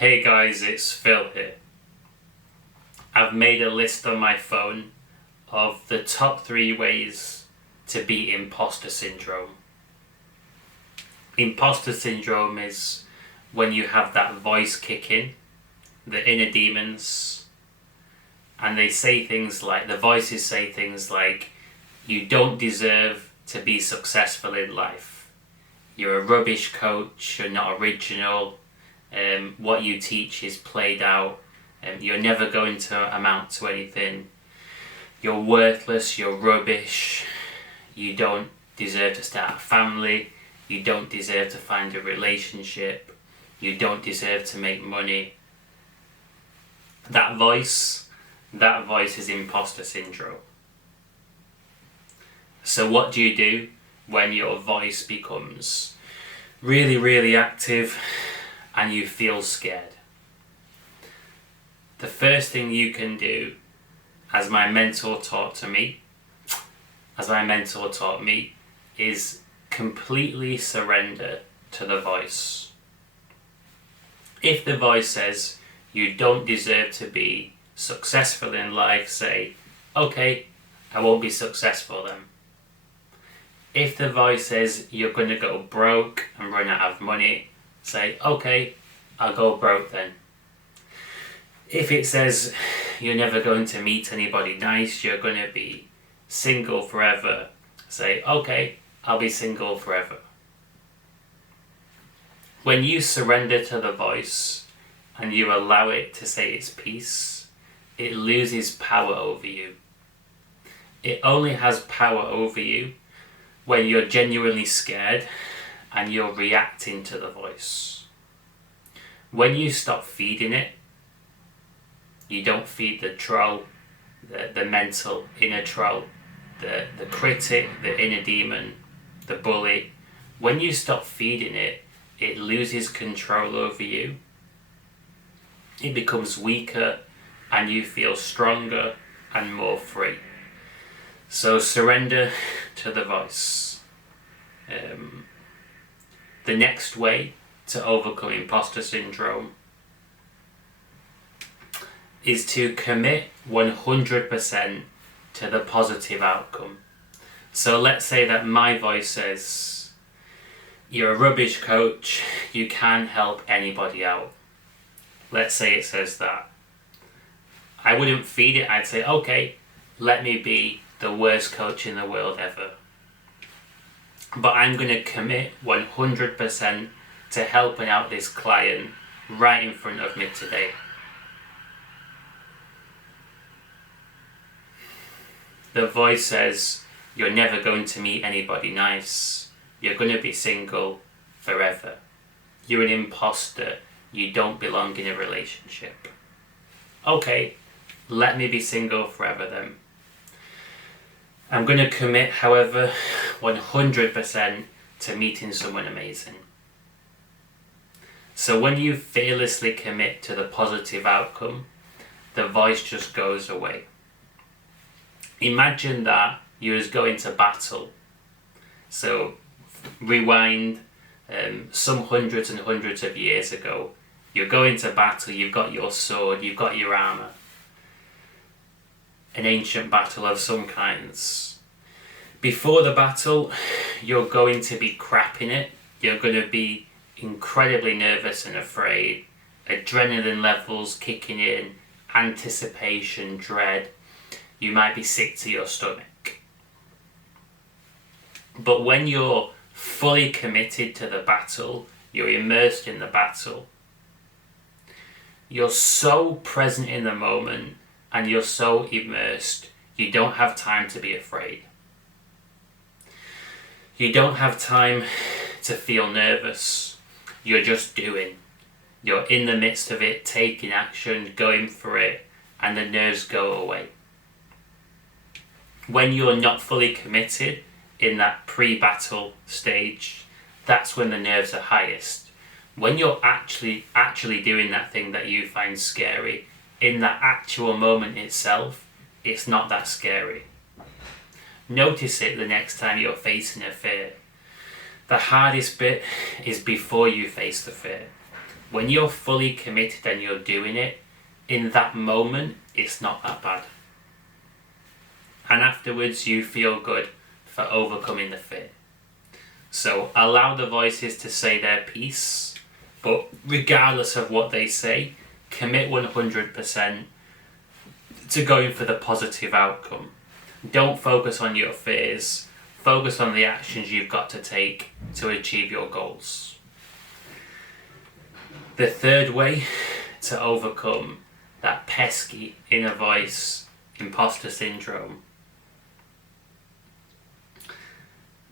Hey guys, it's Phil here. I've made a list on my phone of the top 3 ways to beat imposter syndrome. Imposter syndrome is when you have that voice kick in, the inner demons, and the voices say things like, you don't deserve to be successful in life. You're a rubbish coach, you're not original, what you teach is played out, you're never going to amount to anything, you're worthless, you're rubbish, you don't deserve to start a family, you don't deserve to find a relationship, you don't deserve to make money. That voice is imposter syndrome. So what do you do when your voice becomes really, really active and you feel scared? The first thing you can do, as my mentor taught me, is completely surrender to the voice. If the voice says you don't deserve to be successful in life, say, okay, I won't be successful then. If the voice says you're going to go broke and run out of money, say, okay, I'll go broke then. If it says you're never going to meet anybody nice, you're going to be single forever, say, okay, I'll be single forever. When you surrender to the voice and you allow it to say its piece, it loses power over you. It only has power over you when you're genuinely scared and you're reacting to the voice. When you stop feeding it, you don't feed the troll, the mental inner troll, the critic, the inner demon, the bully. When you stop feeding it, it loses control over you. It becomes weaker and you feel stronger and more free. So surrender to the voice. The next way to overcome imposter syndrome is to commit 100% to the positive outcome. So let's say that my voice says, you're a rubbish coach, you can't help anybody out. Let's say it says that. I wouldn't feed it, I'd say, okay, let me be the worst coach in the world ever. But I'm going to commit 100% to helping out this client right in front of me today. The voice says, you're never going to meet anybody nice. You're going to be single forever. You're an imposter. You don't belong in a relationship. Okay, let me be single forever then. I'm going to commit, however, 100% to meeting someone amazing. So when you fearlessly commit to the positive outcome, the voice just goes away. Imagine that you was going to battle. So rewind some hundreds and hundreds of years ago. You're going to battle, you've got your sword, you've got your armour. An ancient battle of some kinds. Before the battle, you're going to be crapping it. You're going to be incredibly nervous and afraid. Adrenaline levels kicking in, anticipation, dread. You might be sick to your stomach. But when you're fully committed to the battle, you're immersed in the battle, you're so present in the moment and you're so immersed, you don't have time to be afraid. You don't have time to feel nervous. You're just doing. You're in the midst of it, taking action, going for it, and the nerves go away. When you're not fully committed in that pre-battle stage, that's when the nerves are highest. When you're actually doing that thing that you find scary, in that actual moment itself, it's not that scary. Notice it the next time you're facing a fear. The hardest bit is before you face the fear. When you're fully committed and you're doing it, in that moment, it's not that bad. And afterwards, you feel good for overcoming the fear. So allow the voices to say their piece, but regardless of what they say, commit 100% to going for the positive outcome. Don't focus on your fears, focus on the actions you've got to take to achieve your goals. The third way to overcome that pesky inner voice, imposter syndrome,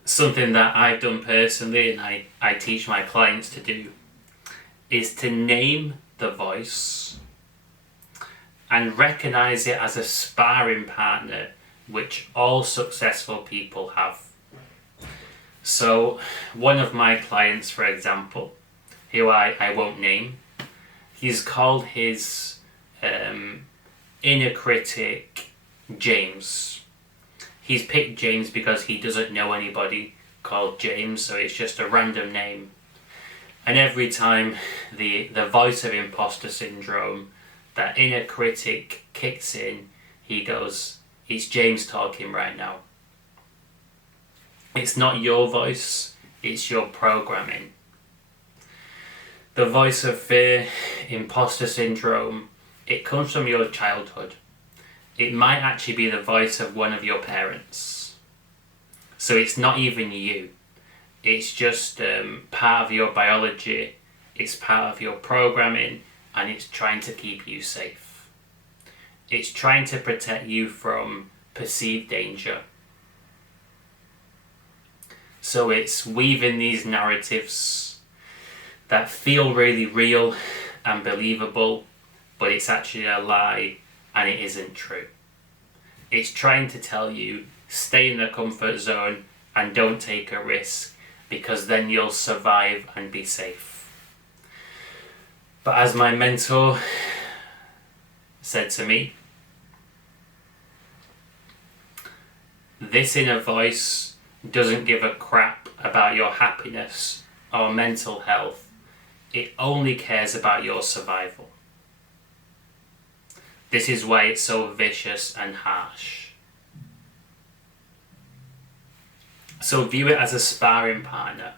something that I've done personally and I teach my clients to do, is to name the voice and recognize it as a sparring partner which all successful people have. So one of my clients, for example, who I won't name, he's called his inner critic James. He's picked James because he doesn't know anybody called James, so it's just a random name. And every time the voice of imposter syndrome, that inner critic kicks in, he goes, it's James talking right now. It's not your voice, it's your programming. The voice of fear, imposter syndrome, it comes from your childhood. It might actually be the voice of one of your parents. So it's not even you. It's just part of your biology, it's part of your programming, and it's trying to keep you safe. It's trying to protect you from perceived danger. So it's weaving these narratives that feel really real and believable, but it's actually a lie and it isn't true. It's trying to tell you, stay in the comfort zone and don't take a risk, because then you'll survive and be safe. But as my mentor said to me, this inner voice doesn't give a crap about your happiness or mental health. It only cares about your survival. This is why it's so vicious and harsh. So view it as a sparring partner.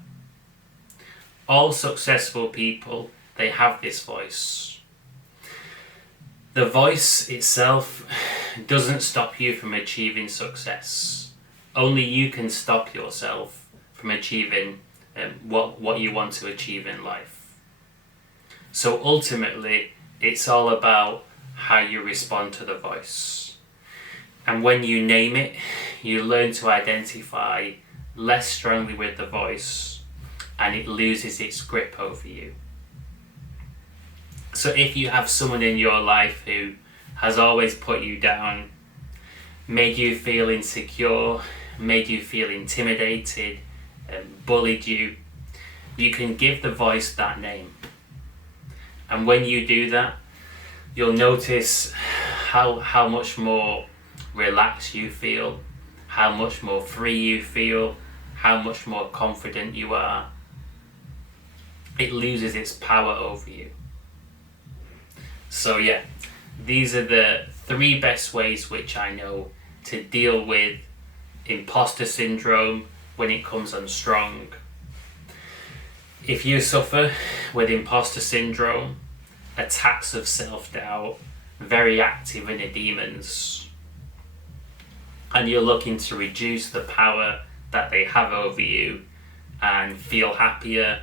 All successful people, they have this voice. The voice itself doesn't stop you from achieving success. Only you can stop yourself from achieving what you want to achieve in life. So ultimately, it's all about how you respond to the voice. And when you name it, you learn to identify less strongly with the voice, and it loses its grip over you. So if you have someone in your life who has always put you down, made you feel insecure, made you feel intimidated, bullied you, you can give the voice that name. And when you do that, you'll notice how much more relaxed you feel, how much more free you feel, how much more confident you are. It loses its power over you. So yeah, these are the 3 best ways which I know to deal with imposter syndrome when it comes on strong. If you suffer with imposter syndrome, attacks of self-doubt, very active inner demons, and you're looking to reduce the power that they have over you and feel happier,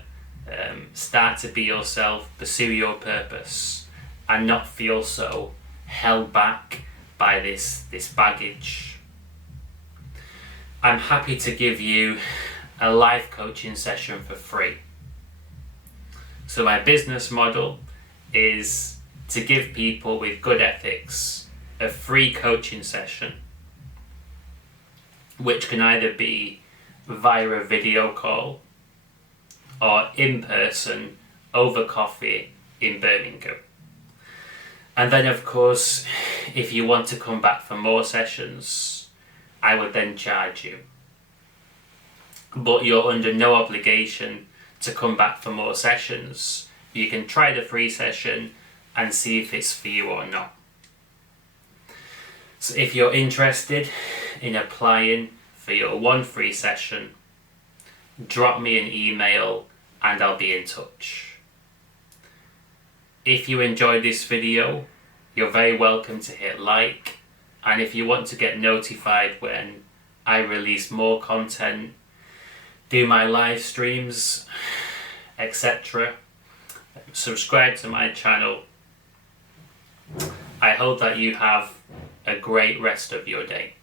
start to be yourself, pursue your purpose, and not feel so held back by this baggage, I'm happy to give you a life coaching session for free. So my business model is to give people with good ethics a free coaching session, which can either be via a video call or in person over coffee in Birmingham. And then of course, if you want to come back for more sessions, I would then charge you. But you're under no obligation to come back for more sessions. You can try the free session and see if it's for you or not. So if you're interested in applying for your one free session, drop me an email and I'll be in touch. If you enjoyed this video, you're very welcome to hit like, and if you want to get notified when I release more content, do my live streams, etc., subscribe to my channel. I hope that you have a great rest of your day.